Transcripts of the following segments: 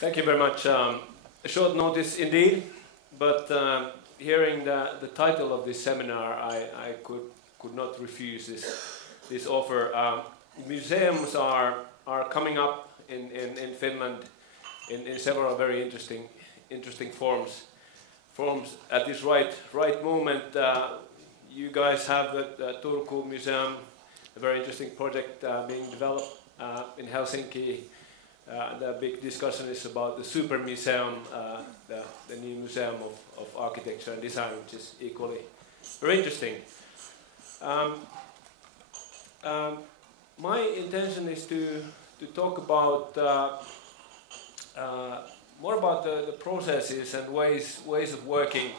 Thank you very much. A short notice indeed, but hearing the title of this seminar, I could not refuse this offer. Museums are coming up in Finland in several very interesting forms at this right moment. You guys have the Turku Museum, a very interesting project being developed in Helsinki. The big discussion is about the Super Museum, the new museum of architecture and design, which is equally very interesting. My intention is to talk about more about the processes and ways of working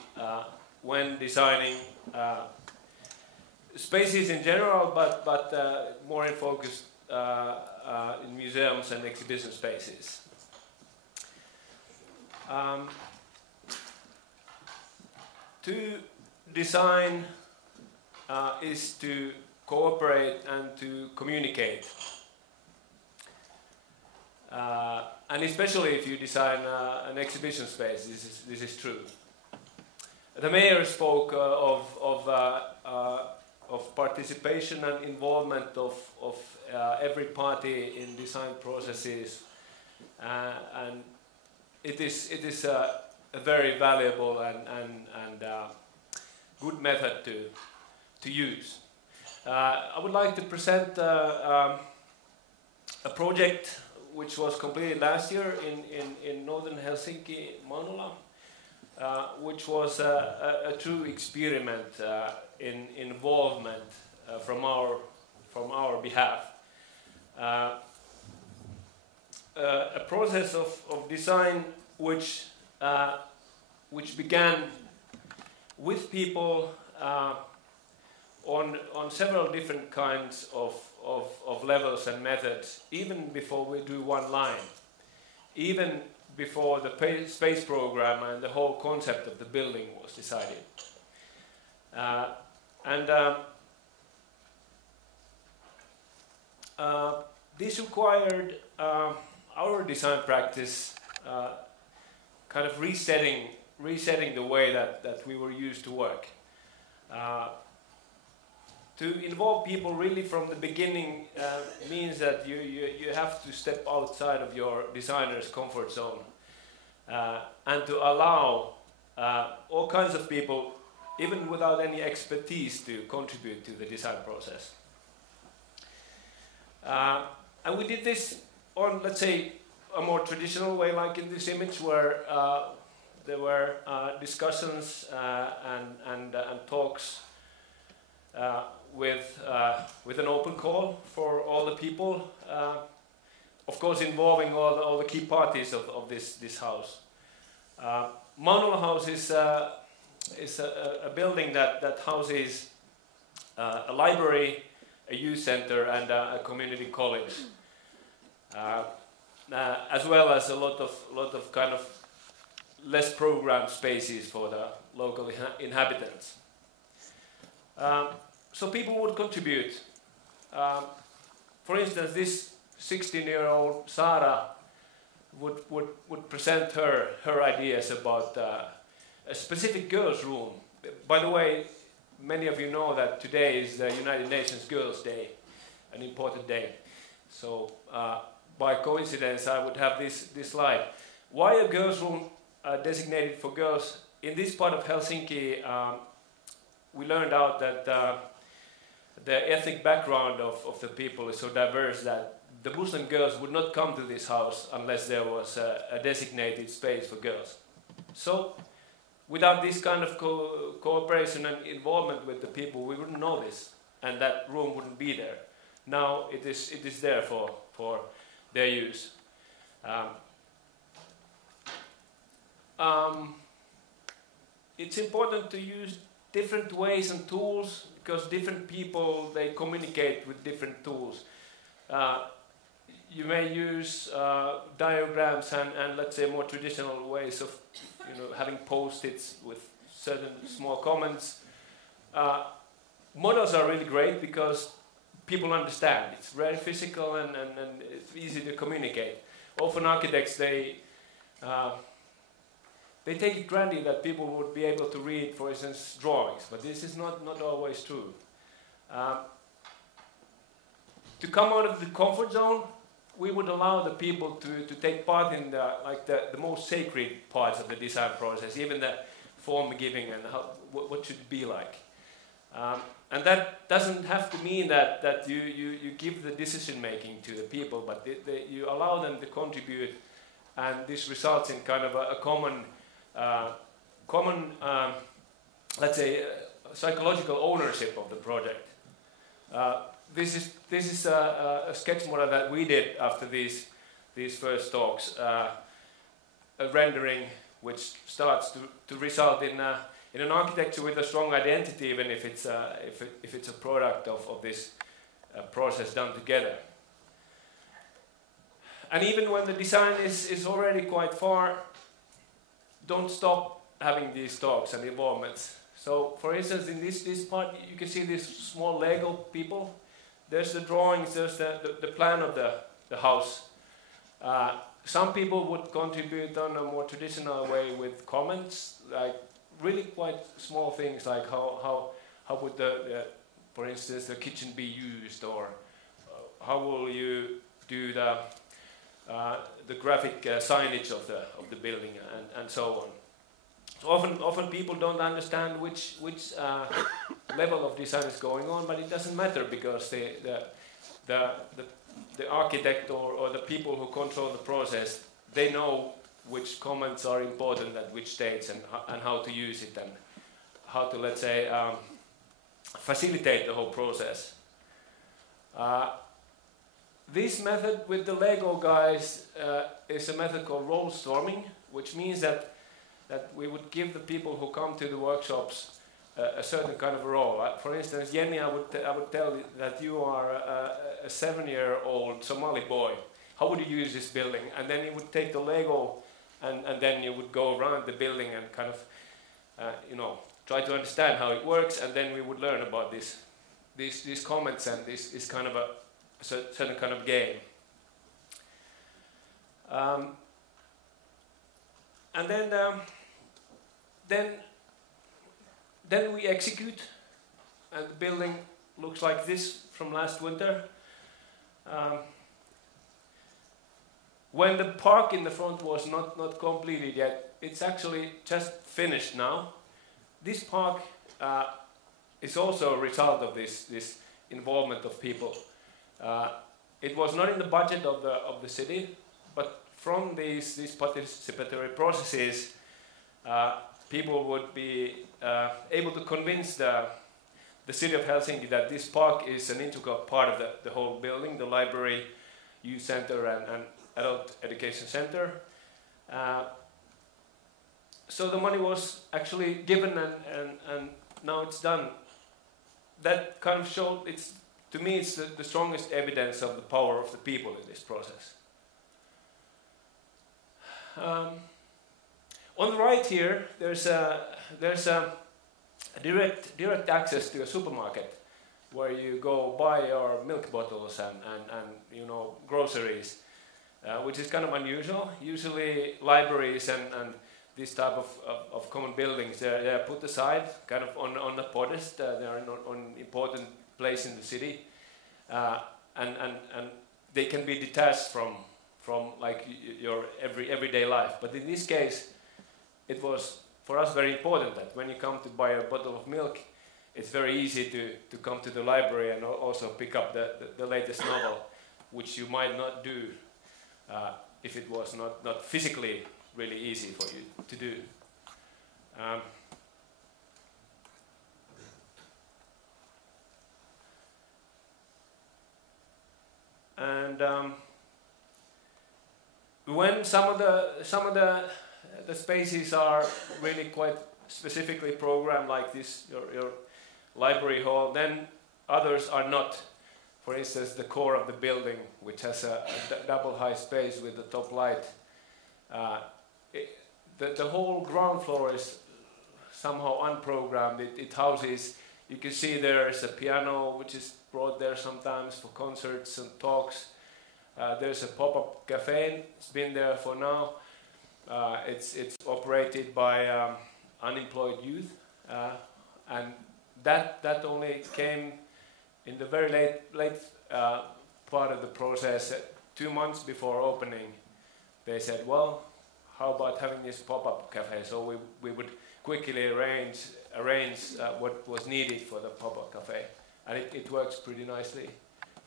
when designing spaces in general, but more in focus in museums and exhibition spaces. To design is to cooperate and to communicate. And especially if you design an exhibition space, this is true. The mayor spoke of participation and involvement of every party in design processes, and it is a very valuable and good method to use. I would like to present a project which was completed last year in northern Helsinki, Modular, which was a true experiment in involvement from our behalf. A process of design which began with people on several different kinds of levels and methods, even before we do one line, even before the space program and the whole concept of the building was decided. This required our design practice kind of resetting the way that we were used to work. To involve people really from the beginning means that you have to step outside of your designer's comfort zone and to allow all kinds of people, even without any expertise, to contribute to the design process. And we did this on, let's say, a more traditional way, like in this image, where there were discussions and talks with an open call for all the people, of course involving all the key parties of this house. Modular House is a building that houses a library, a youth center, and a community college, as well as a lot of kind of less programmed spaces for the local inhabitants. So people would contribute. For instance, this 16-year-old Sara would present her ideas about a specific girls' room. By the way, many of you know that today is the United Nations Girls' Day, an important day. So by coincidence, I would have this slide. Why a girls' room designated for girls? In this part of Helsinki, we learned out that the ethnic background of the people is so diverse that the Muslim girls would not come to this house unless there was a designated space for girls. So without this kind of cooperation and involvement with the people, we wouldn't know this, and that room wouldn't be there. Now it is there for their use. It's important to use different ways and tools, because different people, they communicate with different tools. You may use diagrams and let's say more traditional ways of having post-its with certain small comments. Models are really great because people understand. It's very physical and it's easy to communicate. Often architects, they they take it granted that people would be able to read, for instance, drawings, but this is not always true. To come out of the comfort zone, we would allow the people to take part in the most sacred parts of the design process, even the form giving and what should it be like. And that doesn't have to mean that you give the decision making to the people, but you allow them to contribute, and this results in kind of a common let's say, psychological ownership of the project. This is a sketch model that we did after these first talks, a rendering which starts to result in an architecture with a strong identity, even if it's a product of this process done together. And even when the design is already quite far, don't stop having these talks and involvements. So, for instance, in this part, you can see these small Lego people. There's the drawings, there's the plan of the house. Some people would contribute on a more traditional way with comments, like really quite small things, like how would for instance, the kitchen be used, or how will you do the graphic signage of the building, and so on. So often people don't understand which level of design is going on, but it doesn't matter, because the architect or the people who control the process, they know which comments are important at which stage, and how to use it, and how to, let's say, facilitate the whole process. This method with the Lego guys is a method called role storming, which means that we would give the people who come to the workshops a certain kind of role. For instance, Jenny, I would tell you that you are a 7-year-old Somali boy. How would you use this building? And then you would take the Lego, and then you would go around the building and kind of, try to understand how it works, and then we would learn about these comments, and this kind of a certain kind of game. And then we execute, and the building looks like this from last winter. When the park in the front was not completed yet, it's actually just finished now. This park is also a result of this involvement of people. It was not in the budget of the city, but from these participatory processes, people would be able to convince the city of Helsinki that this park is an integral part of the whole building, the library, youth center, and adult education center. So the money was actually given, and now it's done. That kind of showed, to me, it's the strongest evidence of the power of the people in this process. On the right here, there's a direct access to a supermarket where you go buy your milk bottles and groceries, which is kind of unusual. Usually libraries and this type of common buildings, they're put aside kind of on a podest. They're on an important place in the city, and they can be detached from like your everyday life. But in this case, it was for us very important that when you come to buy a bottle of milk, it's very easy to come to the library and also pick up the latest novel, which you might not do if it was not physically really easy for you to do. When some of the spaces are really quite specifically programmed, like this, your library hall, then others are not. For instance, the core of the building, which has a double high space with the top light. The whole ground floor is somehow unprogrammed. It houses, you can see there's a piano which is brought there sometimes for concerts and talks. There's a pop-up cafe, it's been there for now. It's operated by unemployed youth, and that only came in the very late part of the process. 2 months before opening, they said, well, how about having this pop-up cafe? So we would quickly arrange what was needed for the pop-up cafe, and it works pretty nicely.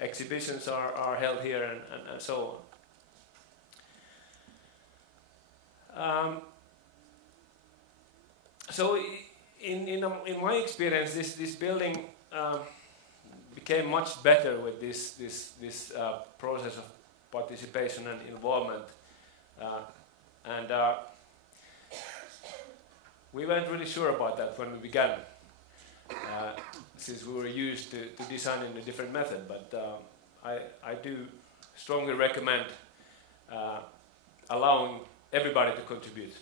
Exhibitions are held here and so on. So in my experience, this building became much better with this process of participation and involvement, and we weren't really sure about that when we began, since we were used to designing a different method. But I do strongly recommend allowing everybody to contribute.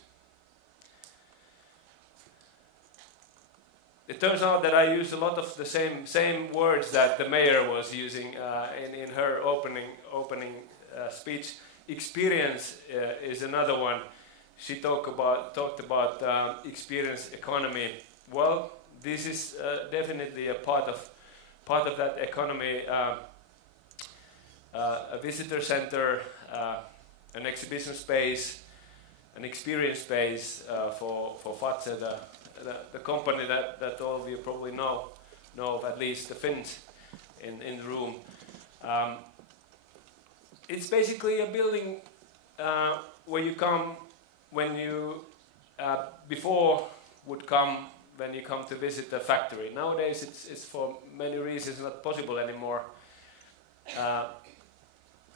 It turns out that I use a lot of the same words that the mayor was using in her opening speech. Experience is another one. She talked about experience economy. Well, this is definitely a part of that economy. A visitor center, an exhibition space, an experience space for Fatse, the company that all of you probably know of, at least the Finns in the room. It's basically a building where you come when you before would come when you come to visit the factory. Nowadays it's for many reasons not possible anymore.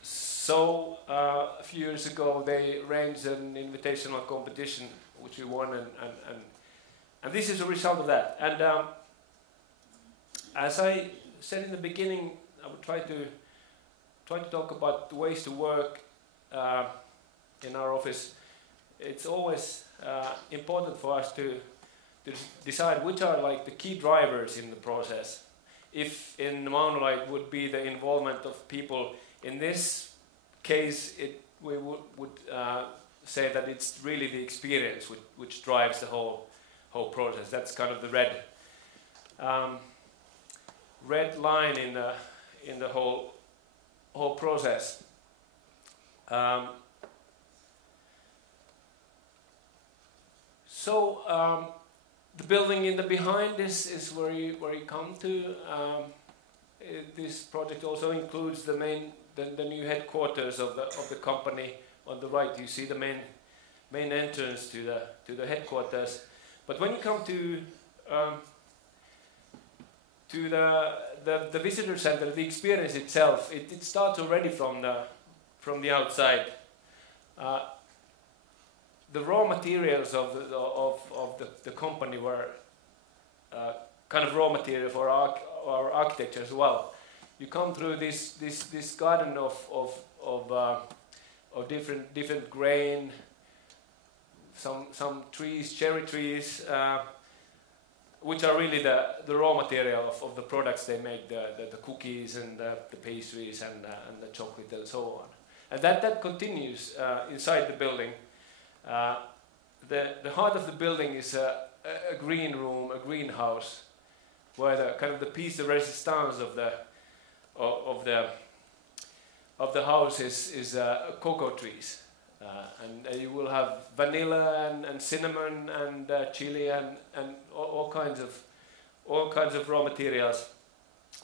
So a few years ago they arranged an invitational competition which we won, and this is a result of that. And as I said in the beginning, I would try to talk about the ways to work in our office. It's always important for us to decide which are like the key drivers in the process. If in the Modular it would be the involvement of people, in this case we would say that it's really the experience which drives the whole process. That's kind of the red line in the whole process. The building in the behind is where you come to. This project also includes the new headquarters of the company. On the right, you see the main entrance to the headquarters. But when you come to the visitor center, the experience itself, it starts already from the outside. The raw materials of the company were kind of raw material for our architecture as well. You come through this garden of different grain, some trees, cherry trees, which are really the raw material of the products they make, the cookies and the pastries and the chocolate and so on. And that continues inside the building. The heart of the building is a green room, a greenhouse, where the kind of the piece de resistance of the house is cocoa trees, and you will have vanilla and cinnamon and chili and all kinds of raw materials,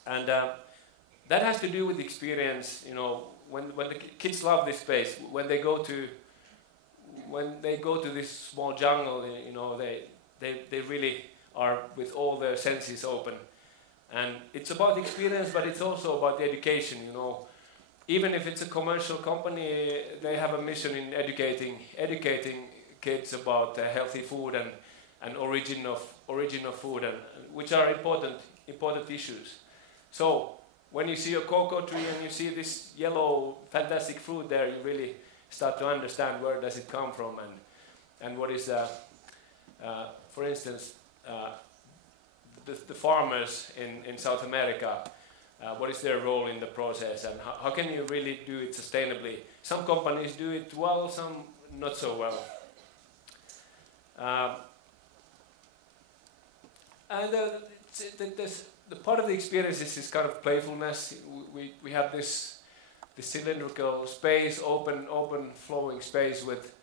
and that has to do with experience. You know, when the kids love this space, when they go to this small jungle, you know, they really are with all their senses open, and it's about experience, but it's also about the education. You know, even if it's a commercial company, they have a mission in educating kids about healthy food and origin of food, and which are important issues. So when you see a cocoa tree and you see this yellow fantastic fruit there, you really start to understand where does it come from, and what is for instance the farmers in South America, what is their role in the process, and how can you really do it sustainably. Some companies do it well, some not so well. Um, and the part of the experience is this kind of playfulness. We have this cylindrical space, open flowing space with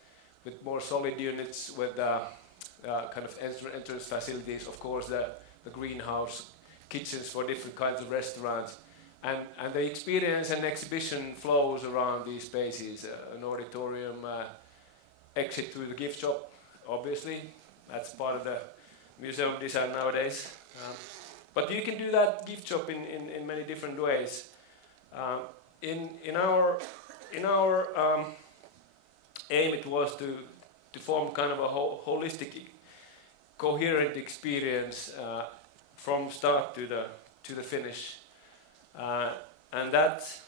more solid units, with kind of entrance facilities. Of course, the greenhouse, kitchens for different kinds of restaurants, and the experience and exhibition flows around these spaces. An auditorium, exit through the gift shop, obviously. That's part of the museum design nowadays. But you can do that gift shop in many different ways. In our aim, it was to form kind of a holistic, coherent experience from start to the finish, and that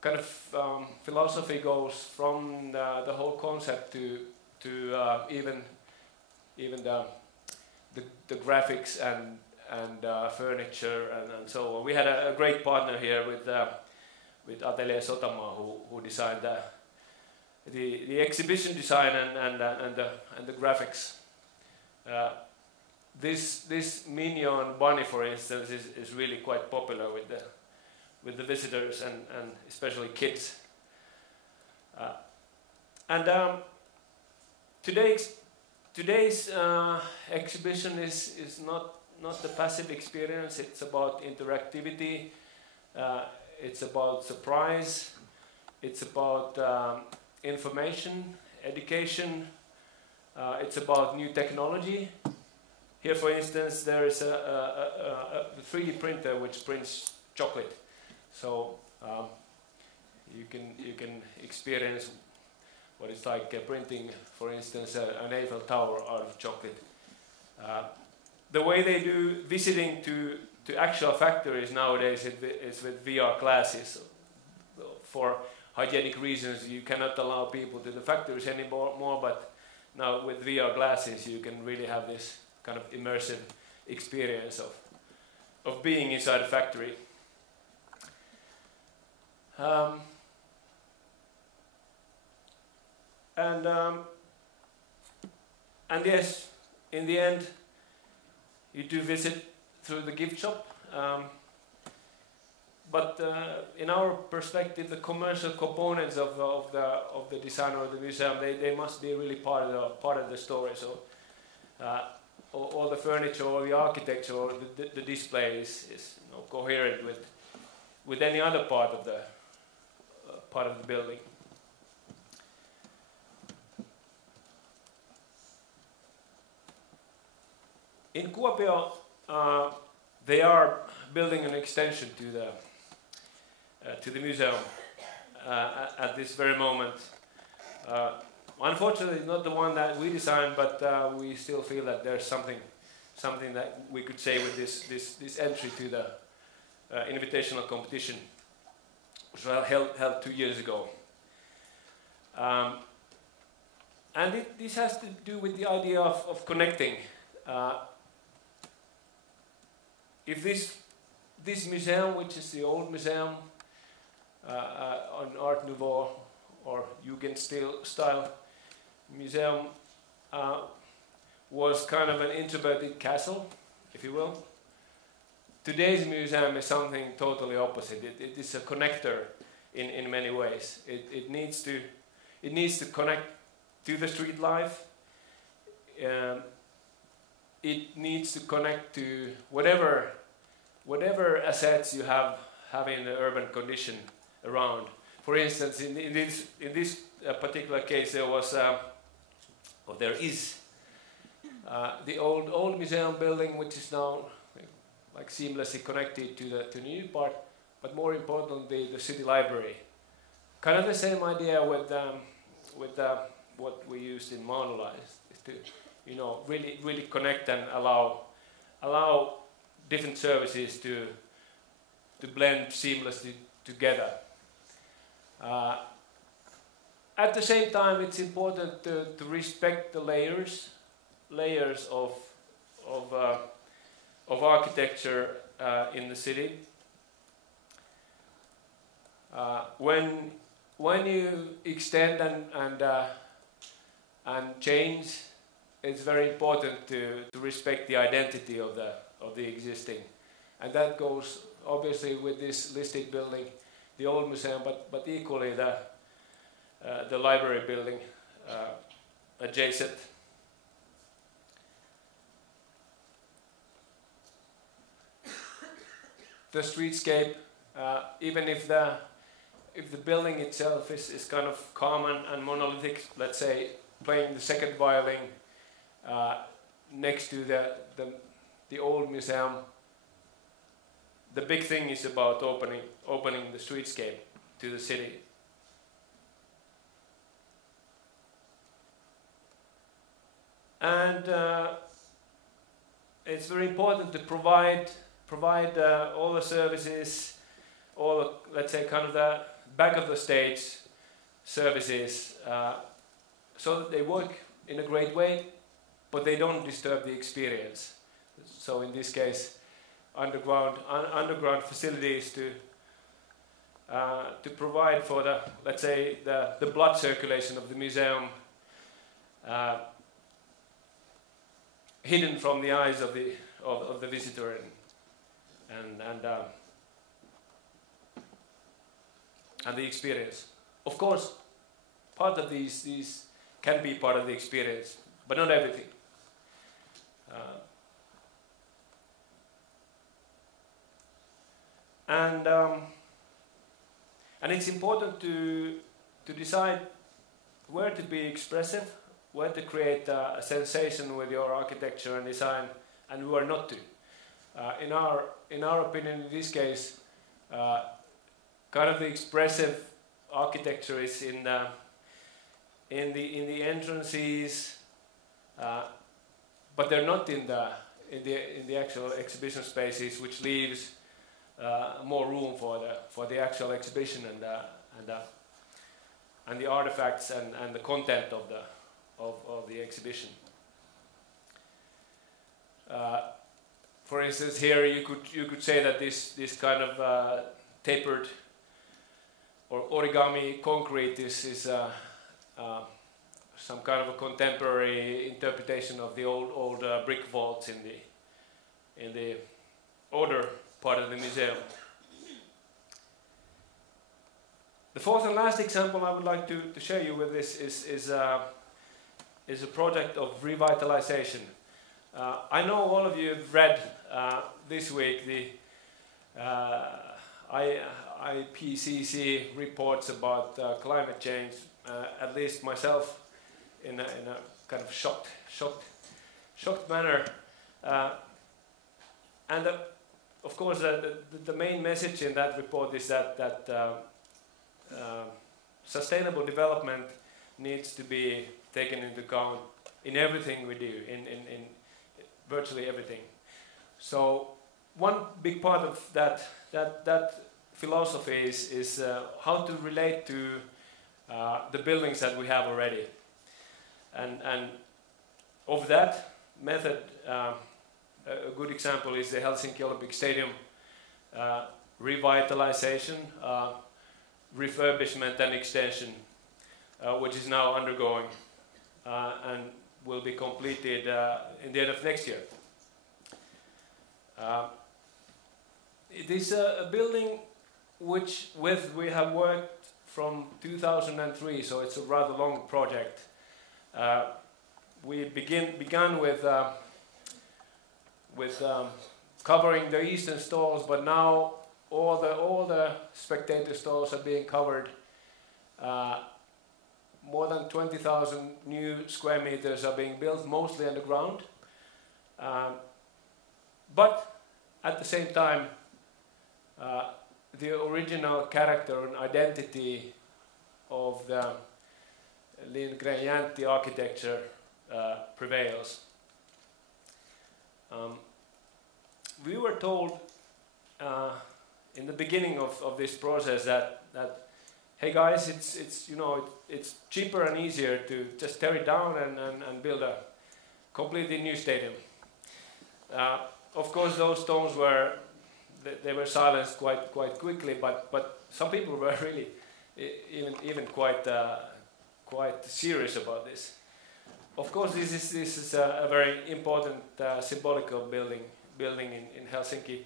kind of philosophy goes from the whole concept to even the graphics and furniture and so on. We had a great partner here with Atelier Sotamaa who designed the exhibition design and the graphics. This minion bunny, for instance, is really quite popular with the visitors and especially kids. Today's exhibition is not the passive experience. It's about interactivity. It's about surprise. It's about information, education. It's about new technology. Here, for instance, there is a 3D printer which prints chocolate. So you can experience what it's like printing, for instance, an Eiffel Tower out of chocolate. The way they do visiting to actual factories nowadays is with VR glasses. For hygienic reasons, you cannot allow people to the factories anymore, but now with VR glasses, you can really have this kind of immersive experience of being inside a factory. And yes, in the end, you do visit through the gift shop. But in our perspective, the commercial components of the design of the museum, they must be really part of the story. So all the furniture, all the architecture, or the display is coherent with any other part of the building. In Kuopio, they are building an extension to the museum at this very moment. Unfortunately, not the one that we designed, but we still feel that there's something that we could say with this entry to the invitational competition, which was held 2 years ago. And this has to do with the idea of connecting. If this museum, which is the old museum on Art Nouveau or Jugendstil style museum, was kind of an introverted castle, if you will. Today's museum is something totally opposite. It is a connector in many ways. It needs to connect to the street life. It needs to connect to whatever assets you have in the urban condition around. For instance, in this particular case, there was, or there is, the old museum building, which is now like seamlessly connected to the new part, but more importantly, the city library. Kind of the same idea with what we used in Modular, is to really connect and allow different services to blend seamlessly together. At the same time, it's important to respect the layers of architecture in the city. When you extend and change, it's very important to respect the identity of the existing, and that goes obviously with this listed building, the old museum, but equally the library building adjacent. The streetscape, even if the building itself is kind of calm and monolithic, let's say playing the second violin next to the old museum, the big thing is about opening the streetscape to the city. And it's very important to provide all the services, all, let's say, kind of the back of the stage services, so that they work in a great way, but they don't disturb the experience. So in this case, underground facilities to provide for the, let's say, the blood circulation of the museum, hidden from the eyes of the visitor, and the experience. Of course, part of these can be part of the experience, but not everything. And it's important to decide where to be expressive, where to create a sensation with your architecture and design, and where not to. In our opinion, in this case, kind of the expressive architecture is in the entrances, but they're not in the actual exhibition spaces, which leaves more room for the actual exhibition and the artifacts and the content of the exhibition. For instance, here you could say that this kind of tapered or origami concrete is some kind of a contemporary interpretation of the old brick vaults in the older part of the museum. The fourth and last example I would like to share you with this is a project of revitalization. I know all of you have read this week the IPCC reports about climate change, at least myself in a kind of shocked manner. And of course the main message in that report is that sustainable development needs to be taken into account in everything we do, in virtually everything. So one big part of that philosophy is how to relate to the buildings that we have already. And of that method, a good example is the Helsinki Olympic Stadium revitalization, refurbishment and extension, which is now undergoing and will be completed in the end of next year. It is a building with we have worked from 2003, so it's a rather long project. We began with covering the eastern stalls, but now all the spectator stalls are being covered. More than 20,000 new square meters are being built, mostly underground. But at the same time, the original character and identity of the Lindgren-Jäntti architecture prevails. We were told in the beginning of this process that hey guys, it's cheaper and easier to just tear it down and build a completely new stadium. Of course, those tones were silenced quite quickly, but some people were really even quite serious about this. of course, this is a very important symbolical building in Helsinki,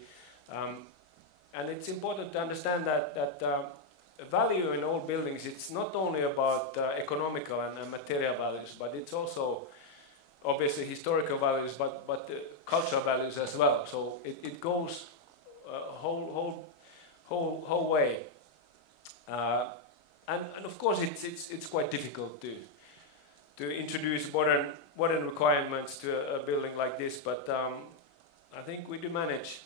and it's important to understand that value in all buildings, it's not only about economical and material values, but it's also obviously historical values, but cultural values as well. So it goes whole way, and of course it's quite difficult to introduce modern requirements to a building like this, but I think we do manage.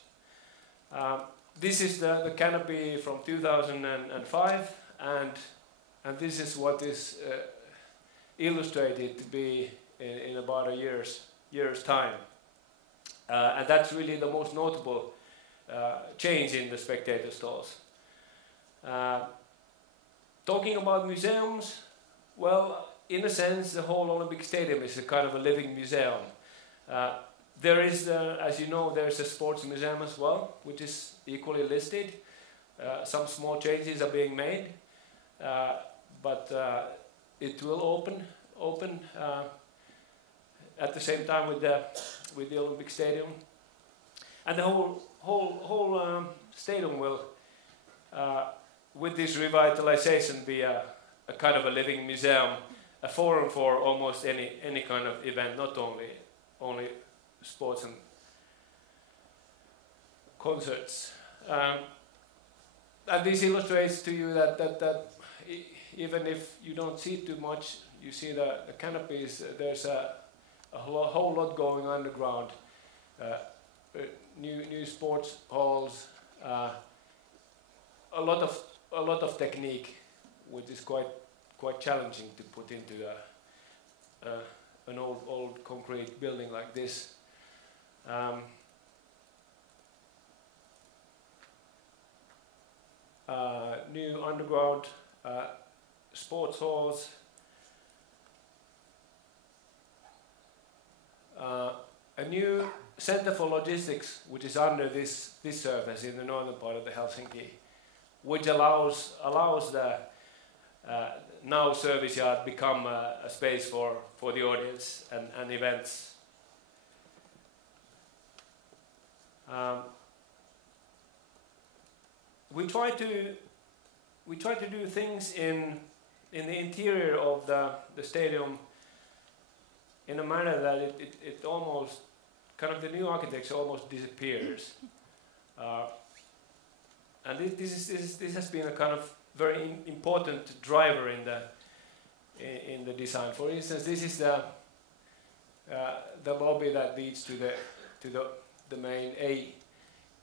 This is the canopy from 2005, and this is what is illustrated to be in about a year's time, and that's really the most notable change in the spectator stalls. Talking about museums, well, in a sense, the whole Olympic Stadium is a kind of a living museum. There is, as you know, there's a sports museum as well, which is equally listed. Some small changes are being made, but it will open at the same time with the Olympic Stadium, and the whole stadium will, with this revitalization, be a kind of a living museum, a forum for almost any kind of event, not only sports and concerts. And this illustrates to you that even if you don't see too much, you see the canopies. There's a whole lot going underground. New sports halls, a lot of technique, which is quite challenging to put into an old concrete building like this. New underground sports halls, a new center for logistics, which is under this surface in the northern part of the Helsinki, which allows the now service yard become a space for the audience and events. We try to do things in the interior of the stadium in a manner that it almost, kind of the new architecture almost disappears. And this has been a kind of very important driver in the design. For instance, this is the lobby that leads to the main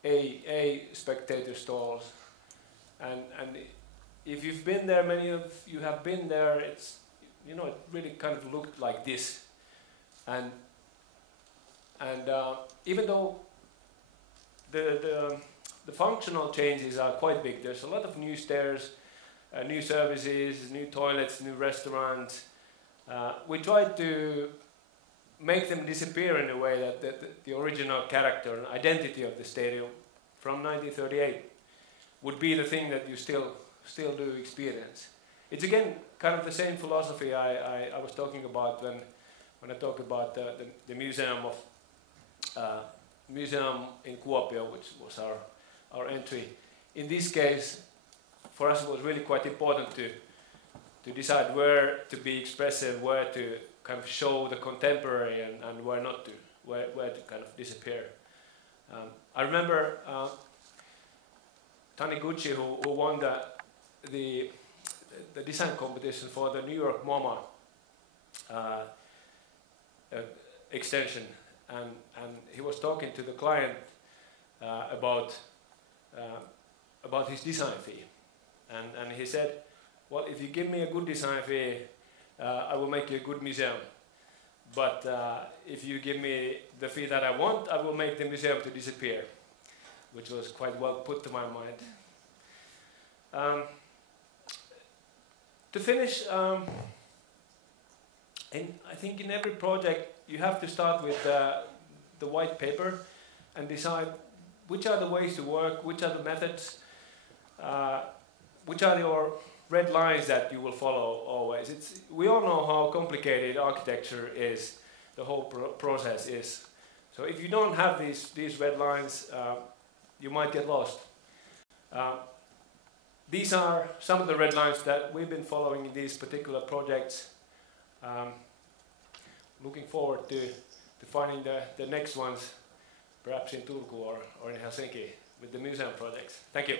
A spectator stalls, and if you've been there, many of you have been there. It's, you know, it really kind of looked like this, and even though the functional changes are quite big, there's a lot of new stairs, new services, new toilets, new restaurants. We tried to make them disappear in a way that the original character and identity of the stadium from 1938 would be the thing that you still do experience. It's again kind of the same philosophy I was talking about when I talk about the museum in Kuopio, which was our entry. In this case, for us it was really quite important to decide where to be expressive, where to kind of show the contemporary, and where not to, where to kind of disappear. I remember Taniguchi, who won the design competition for the New York MoMA extension, and he was talking to the client about his design fee, and he said, well, if you give me a good design fee, I will make you a good museum, but if you give me the fee that I want, I will make the museum to disappear, which was quite well put to my mind. To finish, I think in every project you have to start with the white paper and decide which are the ways to work, which are the methods, which are your red lines that you will follow always. We all know how complicated architecture is, the whole process is. So if you don't have these red lines, you might get lost. These are some of the red lines that we've been following in these particular projects. Looking forward to finding the next ones, perhaps in Turku or in Helsinki with the museum projects. Thank you.